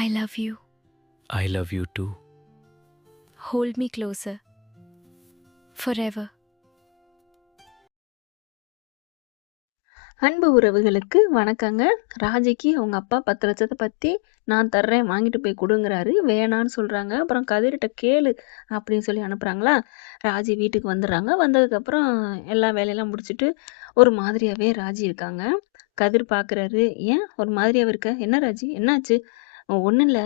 I love you. I love you too. Hold me closer. Forever. அன்பு உறவுகளுக்கு வணக்கங்க. ராஜிக்கு அவங்க அப்பா 10 லட்சத்தை பற்றி நான் தர்றேன் வாங்கிட்டு போய் கொடுங்கிறாரு. வேணான்னு சொல்கிறாங்க. அப்புறம் கதிர்கிட்ட கேளு அப்படின்னு சொல்லி அனுப்புகிறாங்களா. ராஜி வீட்டுக்கு வந்துடுறாங்க. வந்ததுக்கப்புறம் எல்லா வேலையெல்லாம் முடிச்சுட்டு ஒரு மாதிரியாகவே ராஜி இருக்காங்க. கதிர் பார்க்குறாரு. ஏன் ஒரு மாதிரியாகவே இருக்க? என்ன ராஜி என்னாச்சு? ஒன்றும் இல்லை,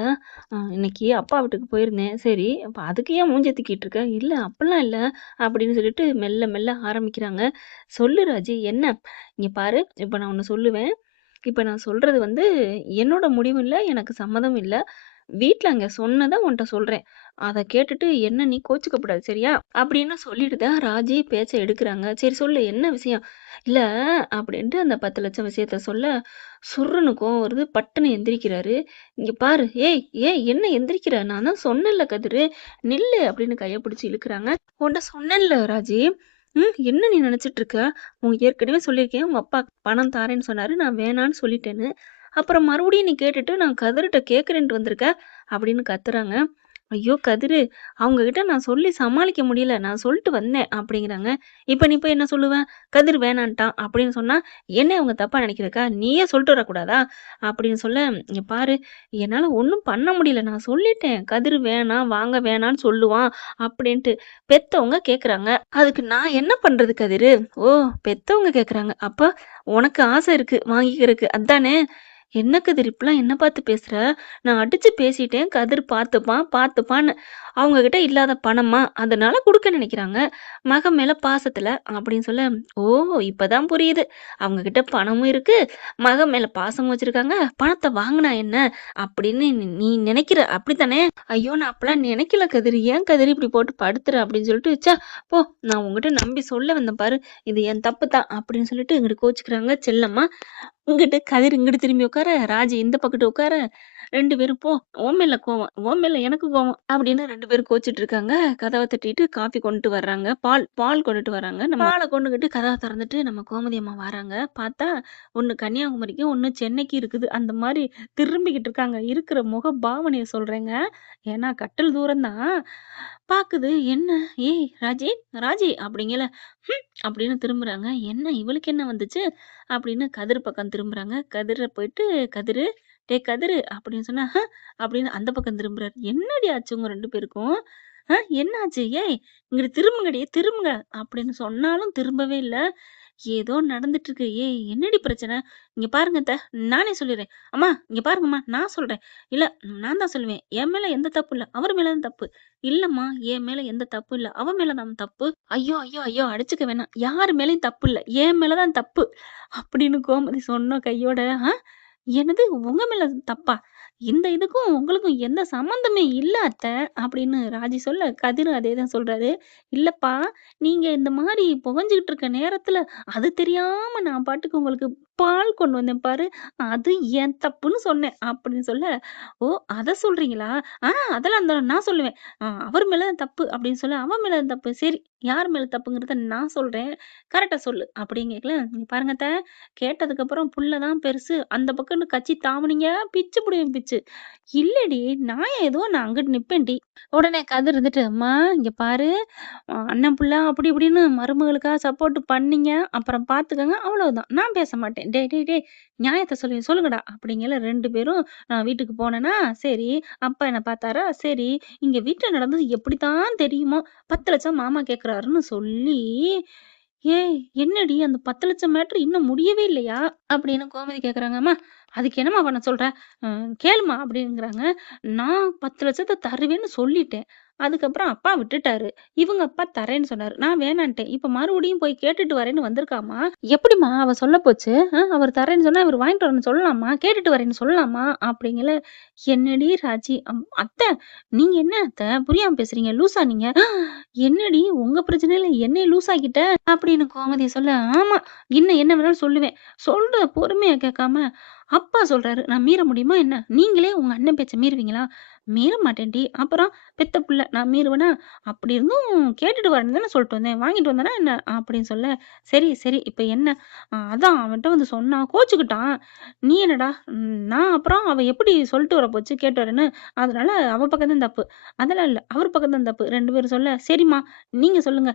இன்னைக்கு அப்பா வீட்டுக்கு போயிருந்தேன். சரி, அப்போ அதுக்கு ஏன் மூஞ்சி தூக்கிட்டு இருக்க? இல்லை அப்படிலாம் இல்லை அப்படின்னு சொல்லிட்டு மெல்ல மெல்ல ஆரம்பிக்கிறாங்க. சொல்லு ராஜி என்ன? இங்கே பாரு, இப்போ நான் ஒன்று சொல்லுவேன். இப்போ நான் சொல்றது வந்து என்னோட முடிவு இல்லை, எனக்கு சம்மதம் இல்லை. வீட்டில் அங்கே சொன்னதை உன்கிட்ட சொல்கிறேன். அதை கேட்டுட்டு என்ன நீ கோச்சிக்கப்படாது சரியா அப்படின்னு சொல்லிட்டு தான் ராஜி பேச்சை எடுக்கிறாங்க. சரி சொல்லு என்ன விஷயம்? இல்லை அப்படின்ட்டு அந்த 10 லட்சம் விஷயத்த சொல்ல சுர்ருன்னு கோவம் வருது. பட்டுன்னு எந்திரிக்கிறாரு. இங்கே பாரு, ஏய் ஏய் என்ன எந்திரிக்கிற? நான் தான் சொன்னேன்ல கதிரு, நில்லு அப்படின்னு கையை பிடிச்சி இழுக்கிறாங்க. உன்கிட்ட சொன்னேன்ல ராஜி. என்ன நீ நினைச்சிட்டு இருக்க? ஏற்கனவே சொல்லியிருக்கேன், உங்க அப்பா பணம் தாரேன்னு சொன்னாரு, நான் வேணான்னு சொல்லிட்டேன்னு. அப்புறம் மறுபடியும் நீ கேட்டுட்டு நான் கதிர்கிட்ட கேட்குறேன்ட்டு வந்திருக்க அப்படின்னு கத்துறாங்க. ஐயோ கதிரு, அவங்க கிட்ட நான் சொல்லி சமாளிக்க முடியல, நான் சொல்லிட்டு வந்தேன் அப்படிங்கிறாங்க. இப்போ நீ போய் என்ன சொல்லுவ? கதிர் வேணான்ட்டான் அப்படின்னு சொன்னா என்ன அவங்க தப்பா நினைக்கிறக்கா? நீயே சொல்லிட்டு வரக்கூடாதா அப்படின்னு சொல்ல, இங்க பாரு, என்னால ஒன்றும் பண்ண முடியல, நான் சொல்லிட்டேன் கதிர் வேணாம், வாங்க வேணான்னு சொல்லுவான் அப்படின்ட்டு. பெத்தவங்க கேக்குறாங்க, அதுக்கு நான் என்ன பண்றது கதிரு? ஓ, பெத்தவங்க கேக்குறாங்க, அப்ப உனக்கு ஆசை இருக்கு வாங்கிக்கிறதுக்கு, அதானே? என்ன கதிர் இப்படிலாம் என்ன பார்த்து பேசுற? நான் அடிச்சு பேசிட்டேன், கதிர் பார்த்துப்பான் பார்த்துப்பான்னு. அவங்க கிட்ட இல்லாத பணமா, அதனால கொடுக்க நினைக்கிறாங்க மகன் மேல பாசத்துல அப்படின்னு சொல்ல, ஓ இப்பதான் புரியுது. அவங்க கிட்ட பணமும் இருக்கு, மகன் மேல பாசமும் வச்சிருக்காங்க, பணத்தை வாங்கினா என்ன அப்படின்னு நீ நினைக்கிற அப்படித்தானே? ஐயோ நான் அப்பெல்லாம் நினைக்கல கதிர், ஏன் கதிர் இப்படி போட்டு படுத்துற அப்படின்னு சொல்லிட்டு, ச்சே போ, நான் உங்ககிட்ட நம்பி சொல்ல வந்தேன் பாரு, இது என் தப்பு தான் அப்படின்னு சொல்லிட்டு இங்கிட்டு கோச்சுக்கிறாங்க செல்லம்மா. இங்கிட்டு கதிர் இங்கிட்டு திரும்பி உட்கார, ராஜி இந்த பக்கத்து உட்கார, 2 பேரும் போ, உன் மேல கோவம், உன் மேல எனக்கு கோவம் அப்படின்னு 2 பேரும் கோச்சிட்டு இருக்காங்க. கதவை தட்டிட்டு காஃபி கொண்டுட்டு வர்றாங்க, பால் கொண்டுட்டு வர்றாங்க. நம்ம பாலை கொண்டுகிட்டு கதவை திறந்துட்டு நம்ம கோமதி அம்மா வராங்க. பார்த்தா ஒண்ணு கன்னியாகுமரிக்கு, ஒண்ணு சென்னைக்கு இருக்குது. அந்த மாதிரி திரும்பிக்கிட்டு இருக்காங்க. இருக்கிற முக பாவனையை சொல்றேங்க. ஏன்னா கட்டல் தூரம் தான். பாக்குது, என்ன ஏய் ராஜி ராஜி அப்படிங்கல, அப்படின்னு திரும்புறாங்க. என்ன இவளுக்கு என்ன வந்துச்சு அப்படின்னு கதிர் பக்கம் திரும்புறாங்க. கதிர போயிட்டு, கதிரு, டேய் கதிரு அப்படின்னு சொன்னா, அப்படின்னு அந்த பக்கம் திரும்புறாரு. என்னடி ஆச்சு உங்க 2 பேருக்கும்? என்ன ஆச்சு? ஏய் இங்கிட்டு திரும்புங்கடி திரும்புங்க அப்படின்னு சொன்னாலும் திரும்பவே இல்ல. ஏதோ நடந்துட்டு இருக்கு. ஏய் என்னடி பிரச்சனை? இங்க பாருங்க அத்த, நானே சொல்லிடுறேன். அம்மா இங்க பாருங்கம்மா, நான் சொல்றேன். இல்ல நான் தான் சொல்லுவேன். என் மேல எந்த தப்பு இல்ல, அவர் மேல தான் தப்பு. இல்லம்மா என் மேல எந்த தப்பு இல்ல, அவ மேல தான் தப்பு. ஐயோ ஐயோ ஐயோ அடிச்சுக்க வேணாம், யார் மேலயும் தப்பு இல்ல, என் மேலதான் தப்பு அப்படின்னு கோமதி சொன்ன கையோட, என்னது உங்க மேல தப்பா? இந்த இதுக்கும் உங்களுக்கும் எந்த சம்மந்தமே இல்ல அத்த அப்படின்னு ராஜி சொல்ல, கதிரும் அதேதான் சொல்றாரு. இல்லப்பா, நீங்க இந்த மாரி புகஞ்சுகிட்டு இருக்க நேரத்துல அது தெரியாம நான் பாட்டுக்கு உங்களுக்கு பால் கொண்டு வந்தேன் பாரு, அது என் தப்புன்னு சொன்னேன் அப்படின்னு சொல்ல, ஓ அத சொல்றீங்களா? அதெல்லாம் நான் சொல்லுவேன். அவர் மேல தான் தப்பு அப்படின்னு சொல்ல, அவன் மேல தான் தப்பு. சரி, யார் மேல தப்புங்கிறத நான் சொல்றேன். கரெக்ட்டா சொல்லு அப்படின்னு கேட்கல. இங்க பாருங்க அத்த, கேட்டதுக்கப்புறம் புள்ள தான் பெருசு. அந்த பக்கம்னு கச்சி தாவுனீங்க, பிச்சு புடுவேன் பிச்சு. இல்லடி, நான் ஏதோ நான் அங்கிட்டு நிப்பேன்டி. உடனே கதிர் இருந்துட்டு, அம்மா இங்க பாரு, அண்ணன் புள்ள அப்படி இப்படின்னு மருமகளுக்காக சப்போர்ட் பண்ணீங்க. அப்புறம் பார்த்துக்கங்க அவ்வளவுதான். நான் பேச மாட்டேன். டேய் டேய் டேய், நியாயத்த சொல்லுங்கடா அப்படிங்கல 2 பேரும். நான் வீட்டுக்கு போனேனா, சரி. அப்பா என்ன பார்த்தாரா, சரி. இங்க வீட்ல நடந்தது எப்படித்தான் தெரியுமோ, 10 லட்சம் மாமா கேட்குறாருன்னு சொல்லி, ஏய் என்னடி அந்த 10 லட்சம் மேட்ரு இன்னும் முடியவே இல்லையா? அப்படின்னு கோமதி கேட்குறாங்க. அம்மா அதுக்கு என்னம்மா பண்ண சொல்ற? கேளும்மா அப்படிங்கிறாங்க. நான் 10 லட்சத்த தருவேன்னு சொல்லிட்டேன். அதுக்கப்புறம் அப்பா விட்டுட்டாரு. இவங்க அப்பா தரேன்னு சொன்னாரு. நான் வேணான்ட்டேன். இப்ப மறுபடியும் போய் கேட்டுட்டு வரேன்னு வந்திருக்காம்மா. எப்படிம்மா அவ சொல்ல போச்சு? அவர் தரேன்னு சொன்னா இவர் வாங்கிட்டு வரேன்னு சொல்லலாமா? கேட்டுட்டு வரேன்னு சொல்லலாமா? அப்படிங்கல. என்னடி ராஜி, அத்தை நீங்க என்ன அத்தை புரியாம பேசுறீங்க? லூசா நீங்க? என்னடி உங்க பிரச்சனையில என்னைய லூஸ் ஆக்கிட்ட அப்படின்னு கோமதி சொல்ல, ஆமா இன்னும் என்ன வேணாலும் சொல்லுவேன். சொல்றத பொறுமையா கேட்காம, அப்பா சொல்றாரு, "நான் மீற முடியுமா என்ன? நீங்களே உங்க அண்ணன் பேச்ச மீறுவீங்களா?" "மீற மாட்டேன்டி." "அப்புறம் பெத்த புள்ள நான் மீறுவேனா? அப்படி இருந்தும் கேட்டுட்டு வரேன்னு தானே சொல்லிட்டு வந்தேன். வாங்கிட்டு வந்தேனா என்ன?" அப்படின்னு சொல்ல, "சரி, சரி இப்ப என்ன? அதான் அவன்ட்ட வந்து சொன்னா கோச்சுக்கிட்டான். நீ என்னடா?" நான் அப்புறம் அவ எப்படி சொல்லிட்டு வர போச்சு கேட்டு வரேன்னு. அதனால அவ பக்கம் தான் தப்பு." "அதெல்லாம் இல்ல. அவர் பக்கம் தான் தப்பு." 2 பேரும் சொல்ல, "சரிம்மா நீங்க சொல்லுங்க."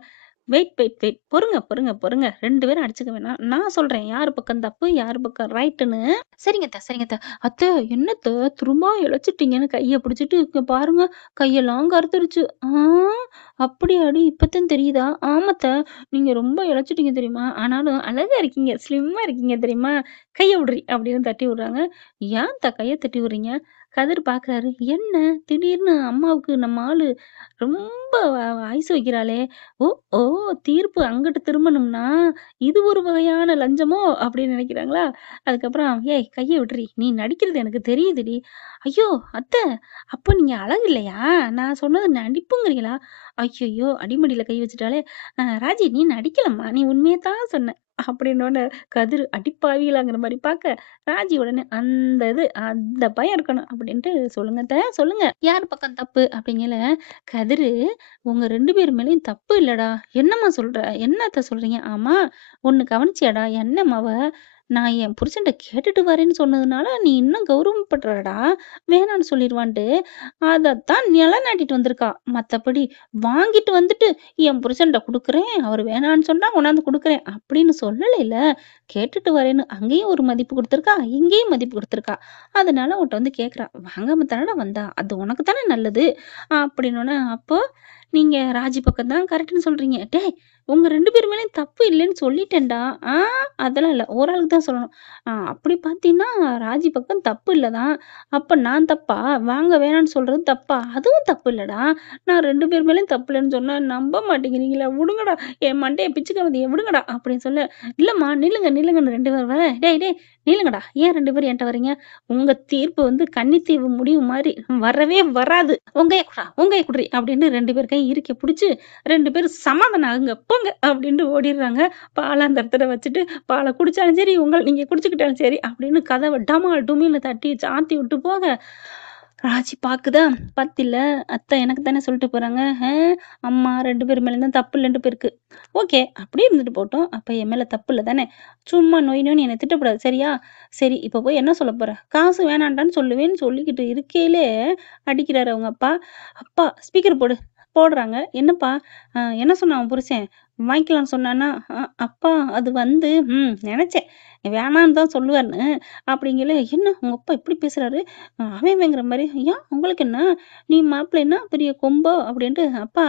Wait, wait, wait. பொறுங்க, பொறுங்க, பொறுங்க. 2 பேரும் அடிச்சுக்க வேணாம். நான் சொல்றேன். யாரு பக்கம் தப்பு, யாரு பக்கம் ரைட்டுன்னு. சரிங்க அத்த, சரிங்க அத்த. அத்த என்னத்த திரும்ப இளைச்சிட்டீங்கன்னு கைய பிடிச்சுட்டு, இங்க பாருங்க கையெல்லாம் கருத்துருச்சு. அப்படியாடி இப்பத்தான் தெரியுதா? ஆமாத்த. நீங்க ரொம்ப இளைச்சிட்டீங்க தெரியுமா? ஆனாலும் அழகா இருக்கீங்க. ஸ்லிம்மா இருக்கீங்க தெரியுமா? கைய விட்றி அப்படின்னு தட்டி விடுறாங்க. ஏன்த்த கைய தட்டி விடுறீங்க? கதிர் பார்க்குறாரு. என்ன திடீர்னு அம்மாவுக்கு நம்ம ஆளு ரொம்ப ஐஸ் வைக்கிறாளே! ஓ! ஓ! தீர்ப்பு அங்கிட்டு திரும்பணும்னா, இது ஒரு வகையான லஞ்சமோ! அப்படின்னு நினைக்கிறாங்களா? அதுக்கப்புறம், "ஏய் கைய விட்றி! நீ நடிக்கிறது எனக்கு தெரியுதுடி." "ஐயோ! அத்தை அப்போ நீங்க அழகு இல்லையா? நான் சொன்னது நடிப்புங்கிறீங்களா?" ஐயய்யோ! அடிமடியில கை வச்சுட்டாளே! ராஜி நீ நடிக்கலம்மா. நீ உண்மைய தான் சொன்ன." அப்படின்னோனே கதிர் அடிப்பாவிங்களாங்கிற மாரி பார்க்க, ராஜி உடனே அந்த பயம் இருக்கணும் அப்படின்ட்டு, "சொல்லுங்க அத்த, சொல்லுங்க. யார் பக்கம் தப்பு?" அப்படிங்கல, கதிரு உங்க 2 பேர் மேலயும் தப்பு இல்லடா. என்னம்மா சொல்ற? என்னத்த சொல்றீங்க? ஆமா, ஒண்ணு கவனிச்சியாடா? என்னம்மாவ? நான் என் புருஷன்ட்ட கேட்டுட்டு வரேன்னு சொன்னதுனால, நீ இன்னும் கௌரவப்படுறடா. வேணான்னு சொல்லிருவான்ட்டு, அதத்தான் நிலைநாட்டிட்டு வந்திருக்கா. மத்தபடி வாங்கிட்டு வந்துட்டு, என் புருஷன்ட்ட குடுக்குறேன். அவரு வேணான்னு சொன்னா கொண்டாந்து குடுக்குறேன். அப்படின்னு சொல்லலைல. கேட்டுட்டு வரேன்னு அங்கேயும் ஒரு மதிப்பு குடுத்துருக்கா, இங்கேயும் மதிப்பு குடுத்துருக்கா. அதனால உன்ட்ட வந்து கேட்கிறா. வாங்காம தானடா வந்தா. அது உனக்கு தானே நல்லது. அப்படின்னோனே, அப்போ நீங்க ராஜி பக்கம் தான் கரெக்ட்ன்னு சொல்றீங்க. டேய்! உங்க 2 பேர் மேலயும் தப்பு இல்லன்னு சொல்லிட்டேன்டா. ஆ அதெல்லாம் இல்ல. ஒரு ஆளுக்கு தான் சொல்லணும். அப்படி பார்த்தீன்னா, ராஜி பக்கம் தப்பு இல்ல தான். அப்ப நான் தப்பா? வாங்க வேணான்னு சொல்றது தப்பா? அதுவும் தப்பு இல்லடா. நான் 2 பேர் மேலயும் தப்பு இல்லன்னு சொன்னா நம்ப மாட்டேங்கிறீங்களா? விடுங்கடா. என் மண்டைய பிச்சுக்காதீங்க விடுங்கடா. அப்படின்னு சொல்ல, இல்லம்மா நில்லுங்க, நில்லுங்கன்னு 2 பேர் வர, டேய், டேய் நில்லுங்கடா. ஏன் 2 பேரும் என்ட்ட வர்றீங்க? உங்க தீர்ப்பு வந்து கன்னித்தீவு முடிவு மாரி வரவே வராது. உங்கைய குட்றா, உங்கைய குட்றி அப்படின்னு 2 பேர் கையும் இறுக்கி புடிச்சு 2 பேரும் சமாதானம் ஆகுங்க போங்க அப்படின்ட்டு ஓடிடுறாங்க. பால அந்த இடத்துல வச்சுட்டு, பால குடிச்சாலும் சரி, நீங்க குடிச்சுக்கிட்டாலும் சரி அப்படின்னு கதவ டமால் டுமீல்னு தட்டி சாத்தி விட்டு போக, ராஜி பாக்குதா, பாத்தில்ல அத்தை எனக்கு தானே சொல்லிட்டு போறாங்க. அம்மா 2 பேர் மேலயும் தான் தப்பு இல்லன்ட்டு போயிருக்கு. ஓகே அப்படியே இருந்துட்டு போட்டும். அப்ப என் மேல தப்பு இல்ல தானே? சும்மா நொய் நொய்ன்னு என்ன திட்டக்கூடாது சரியா? சரி இப்ப போய் என்ன சொல்லப் போற? காசு வேணான்டான்னு சொல்லுவேன்னு சொல்லிக்கிட்டு இருக்கையிலே அடிக்கிறாரு அவங்க அப்பா. அப்பா ஸ்பீக்கர் போடு. போடுறாங்க. என்னப்பா? என்ன சொன்னான் உன் புருஷன்? வாங்கிக்கலான்னு சொன்னானா? அப்பா அது வந்து நெனச்சேன். வேணான்னு தான் சொல்லுவாருன்னு. அப்படிங்கையில, என்ன உங்க அப்பா இப்படி பேசுறாரு? அவன் இவங்கிற மாரி. ஏன் உங்களுக்கு என்ன? நீ மாப்பிள்ளை என்ன பெரிய கொம்போ? அப்படின்ட்டு, அப்பா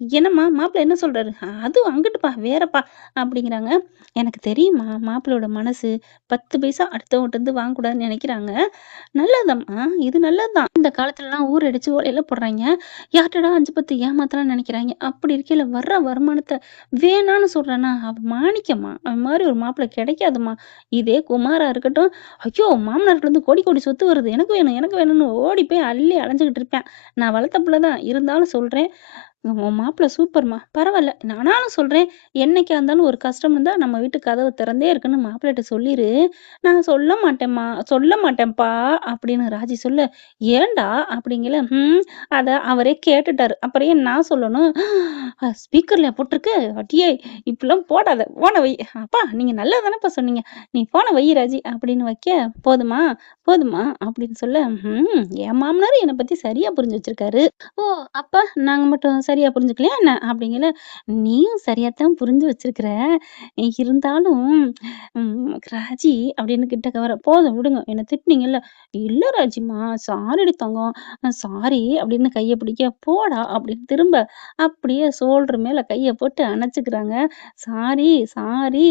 என்னம்மா மாப்பிள்ளை என்ன சொல்றாரு? அது அங்கிட்டுப்பா, வேறப்பா அப்படிங்கிறாங்க. எனக்கு தெரியும்மா மாப்பிள்ளையோட மனசு. 10 பைசா அடுத்தவங்கட்டருந்து வாங்கக்கூடாதுன்னு நெனைக்கிறாங்க. நல்லதுதாம்மா. இது நல்லதுதான். இந்த காலத்துலலாம் ஊர் அடிச்சு ஓலையில போடுறாய்ங்க. யார்ட்டடா 5, 10 ஏமாத்தலாம்னு நெனைக்கிறாய்ங்க. அப்படி இருக்கையில வர்ற வருமானத்த வேணான்னு சொல்றானா, அவன் மாணிக்கம்மா. அவன் மாரி ஒரு மாப்பிள்ளை கிடைக்காதும்மா. இதே குமாரா இருக்கட்டும், ஐயோ! மாமனார்ட்டருந்து கோடி கோடி சொத்து வருது. எனக்கு வேணும், எனக்கு வேணும்னு ஓடி போய் அள்ளி அலைஞ்சுகிட்டு இருப்பேன். நான் வளர்த்த புள்ள தான். இருந்தாலும் சொல்றேன். உன் மாப்பிள சூப்பர்மா. பரவால்ல. நானாலும் சொல்றேன், என்னைக்கா இருந்தாலும் ஒரு கஷ்டம் வந்தா நம்ம வீட்டு கதவு திறந்தே இருக்குன்னு மாப்பிள்ளைட்ட சொல்லிரு. நான் சொல்ல மாட்டேன்ம்மா, சொல்ல மாட்டேன்ப்பா அப்படின்னு ராஜி சொல்ல, ஏன்டா? அப்படிங்கல, அத அவரே கேட்டுட்டாரு. அப்புறம் ஏன் நான் சொல்லணும்? ஸ்பீக்கர்லயா போட்டிருக்கு? அடியே! இப்படிலாம் போடாத. ஃபோன வை. அப்பா நீங்க நல்லது தானப்பா சொன்னீங்க. நீ ஃபோன வை ராஜி அப்படின்னு வைக்க, போதுமா? போதுமா? அப்படின்னு சொல்ல, என் மாமனாரு என்ன பத்தி சரியா புரிஞ்சு வச்சிருக்காரு. ஓ! அப்ப நாங்க மட்டும் சரியா புரிஞ்சுக்கலையா என்ன? அப்படிங்கல, நீயும் சரியா தான் புரிஞ்சு வச்சிருக்கிற. இருந்தாலும் ராஜி அப்படின்னு கிட்டக்க வர, போதும் விடுங்க. என்ன திட்டுனீங்கல்ல. இல்ல ராஜிம்மா, சாரிடி தங்கம். சாரி அப்படின்னு கைய பிடிக்க, போடா அப்படின்னு திரும்ப அப்படியே ஷோல்டர் மேல கைய போட்டு அணைச்சுக்கிறாங்க. Sorry, sorry.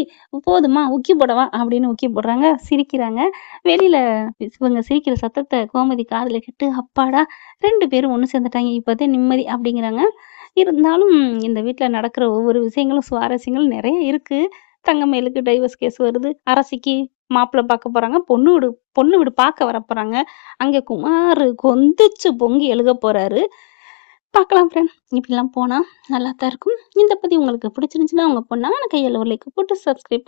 போதுமா உக்கி போடவா? அப்படின்னு உக்கி போடுறாங்க. சிரிக்கிறாங்க. வெளியில இவங்க சிரிக்கிற சத்தத்த கோமதி காதுல கேட்டு, அப்பாடா! 2 பேரும் ஒண்ணு சேர்ந்துட்டாங்க. இப்பதான் நிம்மதி அப்படிங்கிறாங்க. இருந்தாலும் இந்த வீட்ல நடக்கிற ஒவ்வொரு விஷயங்களும் சுவாரஸ்யங்கள் நெறைய இருக்கு. தங்கமயிலுக்கு டைவர்ஸ் கேஸ் வருது. அரசிக்கு மாப்பிள பார்க்க போறாங்க. பொண்ணு வீடு பார்க்க வரப்போறாங்க. அங்க குமாரு கொதிச்சு பொங்கி எழுகப் போறாரு. பார்க்கலாம் ஃப்ரெண்ட். இப்படிலாம் போனா நல்லா தான் இருக்கும். இந்த பதிவு உங்களுக்கு பிடிச்சிருந்துச்சுன்னா, உங்க பொண்ணான கையால ஒரு லைக் போட்டு சப்ஸ்கிரைப்